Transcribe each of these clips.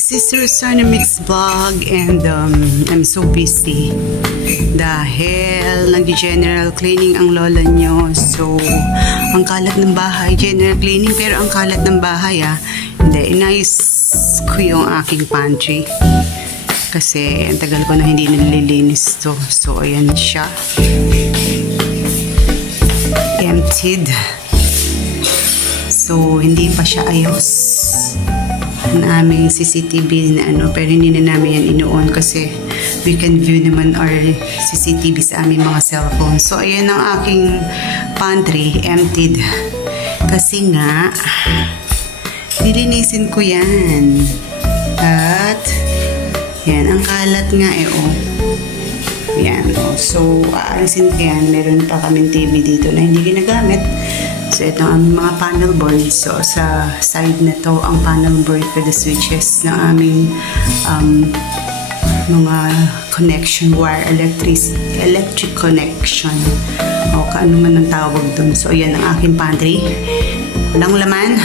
this is Rosana Mix Vlog and I'm so busy dahil nag-general cleaning ang lola nyo. So, ang kalat ng bahay, general cleaning, pero ang kalat ng bahay hindi, inayos ko yung aking pantry kasi ang tagal ko na hindi nililinis to. So, ayan siya, emptied. So, hindi pa siya ayos ang aming CCTV na pero hindi na namin yan ino-on kasi we can view naman our CCTV sa aming mga cellphone. So, ayan ang aking pantry, emptied. Kasi nga, nilinisin ko yan. At, yan, ang kalat nga yan, So, aalisin ko yan. Meron pa kaming TV dito na hindi ginagamit. So, ito ang mga panel board. So, sa side na to ang panel board for the switches ng aming mga connection wire, electric connection. O kaano man ang tawag dun. So, ayan ang aking pantry. Walang laman.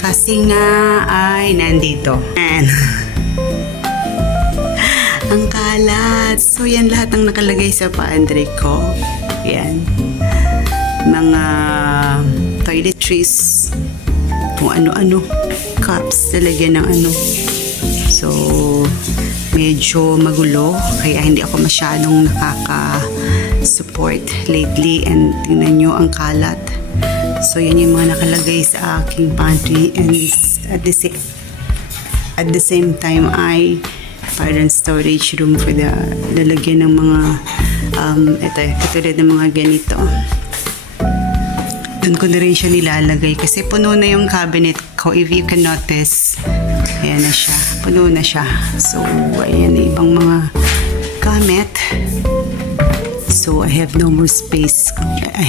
Kasi nga ay nandito. And, ang kalat. So, yan lahat ang nakalagay sa pantry ko. Yan. Mga toiletries, kung ano-ano, cups, talagyan ng So, medyo magulo, kaya hindi ako masyadong nakaka-support lately, and tingnan nyo ang kalat. So, yan yung mga nakalagay sa aking pantry, and at the same time ay parang storage room for the lalagyan ng mga katulad ng mga ganito. Doon ko na rin siya nilalagay kasi puno na yung cabinet ko. If you can notice, ayan na siya, puno na siya. So, ayan na ibang mga gamit. So, I have no more space,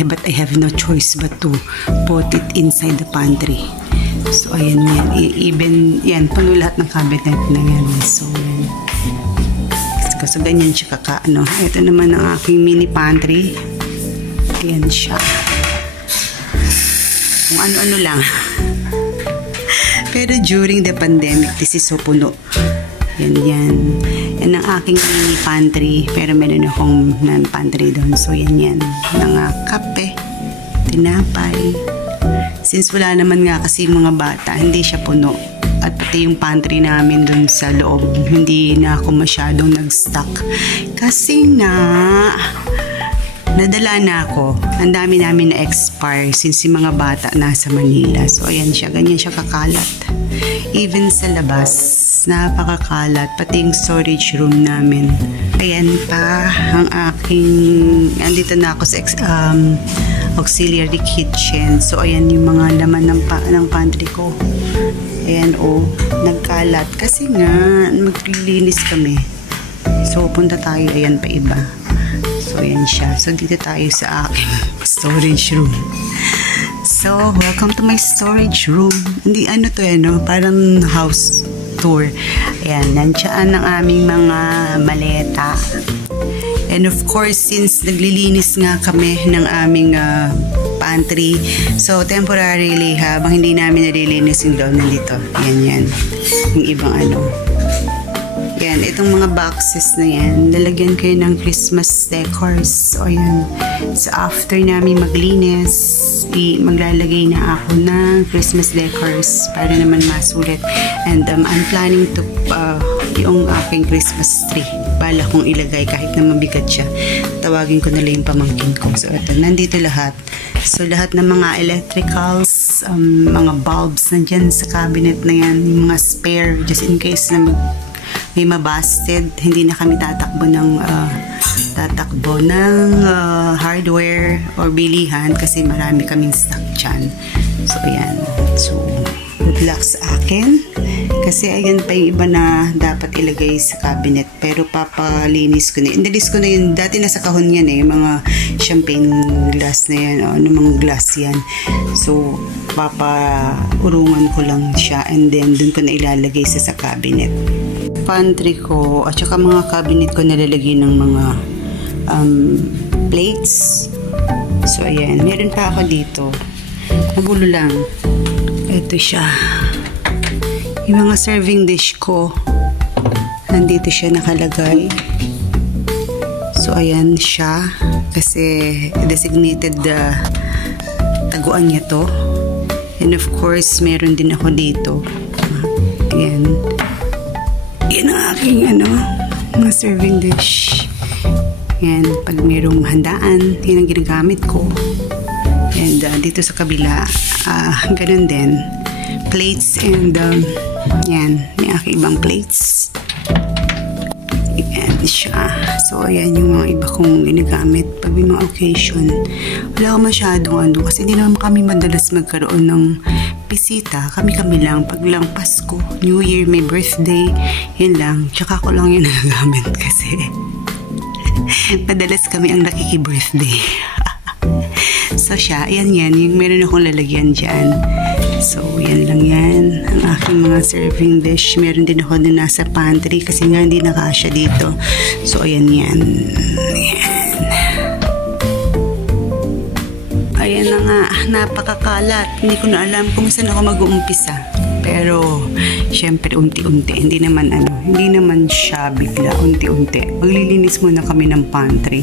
but I have no choice but to put it inside the pantry. So, ayan yan. Even, yan, puno lahat ng cabinet na yan. So, yan. So, ganyan siya Ito naman ang aking mini pantry. Ayan siya. Kung ano-ano lang. Pero during the pandemic, this is so puno. Yan. Yan ang aking mini pantry. Pero meron akong non-pantry doon. So, yan. Mga kape, tinapay. Since wala naman nga kasi mga bata, hindi siya puno. At pati yung pantry namin doon sa loob, hindi na ako masyadong nag-stock. Kasi nga, nadala na ako. Ang dami namin na-expire since yung mga bata nasa Manila. So, ayan siya. Ganyan siya kakalat. Even sa labas, napakakalat. Pati yung storage room namin. Ayan pa ang aking... Andito na ako sa auxiliary kitchen. So, ayan yung mga laman ng pantry ko. Ayan, nagkalat. Kasi nga, maglilinis kami. So, punta tayo. Ayan pa iba. So, ayan siya. So, dito tayo sa aking storage room. So, welcome to my storage room. Hindi, parang house tour. Ayan, nandiyan ang aming mga maleta. And of course, since naglilinis nga kami ng aming pantry, so temporarily, habang hindi namin nalilinis yung loob nandito. Yan. Yung ibang Yan, itong mga boxes na yan, lalagyan kayo ng Christmas decors. So, ayan. So, after namin maglinis, maglalagay na ako ng Christmas decors para naman masulit. And I'm planning to, yung aking Christmas tree. Bala kong ilagay kahit na mabigat siya. Tawagin ko na lang yung pamangkin ko. So, ito, nandito lahat. So, lahat ng mga electricals, mga bulbs nandyan sa cabinet na yan, yung mga spare, just in case na may mabasted, hindi na kami tatakbo ng hardware or bilihan kasi marami kaming stock dyan. So, ayan. So, good luck sa akin. Kasi ayan pa yung iba na dapat ilagay sa cabinet. Pero papalinis ko na. Inalis ko na yun. Dati nasa kahon yan yung mga champagne glass na yan. Mga glass yan. So, papaurungan ko lang siya. And then, dun ko na ilalagay sa cabinet. Pantry ko at saka mga cabinet ko nalalagay ng mga plates. So, ayan. Meron pa ako dito. Magulo lang. Ito siya. Yung mga serving dish ko, nandito siya nakalagay. So, ayan siya. Kasi designated taguan niya to. And of course, meron din ako dito. Ayan. Yan ang aking mga serving dish. Ayan. Pag mayroong handaan, yan ang ginagamit ko. And dito sa kabila, ganun din. Plates and yan, may aking ibang plates. Ayan siya. So, ayan yung mga iba kong ginagamit pag may mga occasion. Wala akong masyadong kasi hindi naman kami madalas magkaroon ng bisita. Kami-kami lang. Pag lang Pasko, New Year, may birthday, yun lang. Tsaka ko lang yun nagagamit kasi madalas kami ang nakiki-birthday. So, siya. Ayan yan. Yung meron akong lalagyan dyan. So, yan lang yan. Ang aking mga serving dish. Meron din ako na nasa pantry kasi nga hindi nakasya dito. So, ayan yan. Ayan. Ayan na nga. Napakakalat. Hindi ko na alam kung saan ako mag-uumpisa. Pero, syempre, unti-unti. Hindi naman siya bigla. Unti-unti. Maglilinis muna kami ng pantry.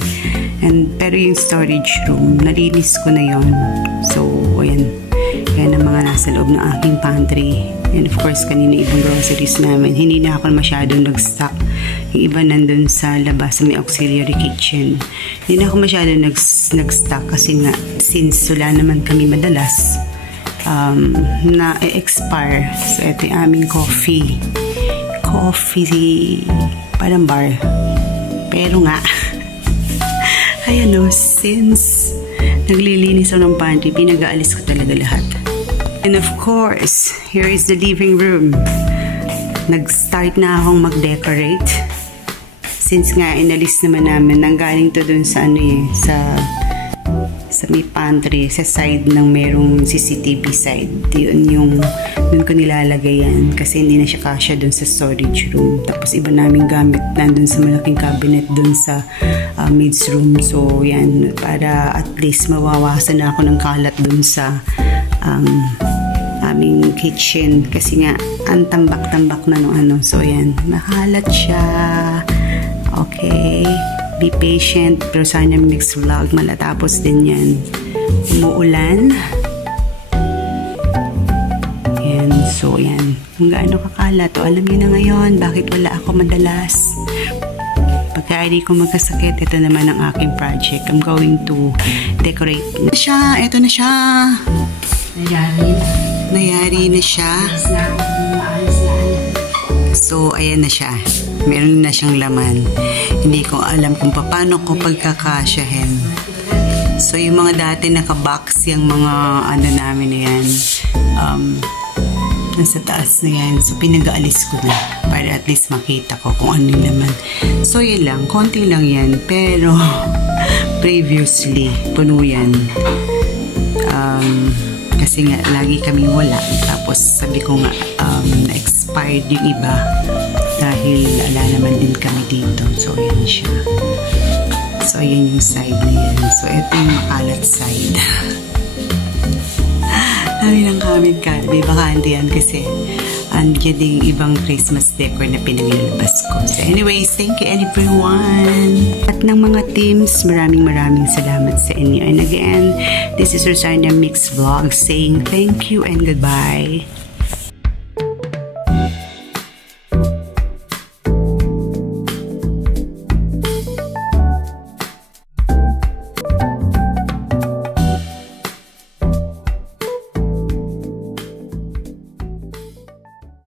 Pero yung storage room, nalinis ko na yon. So, ayan. Yan ang mga nasa loob ng aking pantry. And of course, kanina ibang groceries namin. Hindi na ako masyadong nag-stock. Yung iba nandun sa labas, sa may auxiliary kitchen. Hindi na ako masyadong nag-stock kasi nga, since wala naman kami madalas, na-expire. So, ito yung aming coffee. Coffee, parang bar. Pero nga, ayan o, since naglilinis ako ng pantry, pinag-aalis ko talaga lahat. And of course, here is the living room. Nag-start na akong mag-decorate. Since nga, inalis naman namin, nanggaling to dun sa sa may pantry, sa side ng merong CCTV side. Yun dun ko nilalagay yan kasi hindi na siya kasya dun sa storage room. Tapos iba naming gamit nandun sa malaking cabinet dun sa maid's room. So yan, para at least mawawasan na ako ng kalat dun sa aming kitchen kasi nga ang tambak-tambak na nung so yan, nakalat siya. Okay, be patient, pero sana mix vlog malatapos din yan. Umuulan. Yan, so yan. Kung gaano kakalat, alam niyo na ngayon bakit wala ako madalas. Pagka hindi ko magkasakit, ito naman ang aking project. I'm going to decorate. Ito na siya. Nayari na siya. So, ayan na siya. Meron na siyang laman. Hindi ko alam kung paano ko pagkakasyahin. So, yung mga dati nakabox, yung mga namin na yan, nasa taas na yan. So, pinag-aalis ko na para at least makita ko kung ano yung laman. So, yun lang. Konti lang yan. Pero, previously, puno yan. Kasi nga, lagi kaming wala. Tapos, sabi ko nga, na-expired yung iba. Dahil ala naman din kami dito. So, ayan siya. So, ayan yung side na yan. So, ito yung makalat side. Dami lang kami may bakante yan kasi andyan din ibang Christmas decor na pinaglalabas ko. So, anyways, thank you everyone. At ng mga teams, maraming salamat sa inyo. And again, this is Rosarna Mix Vlog saying thank you and goodbye.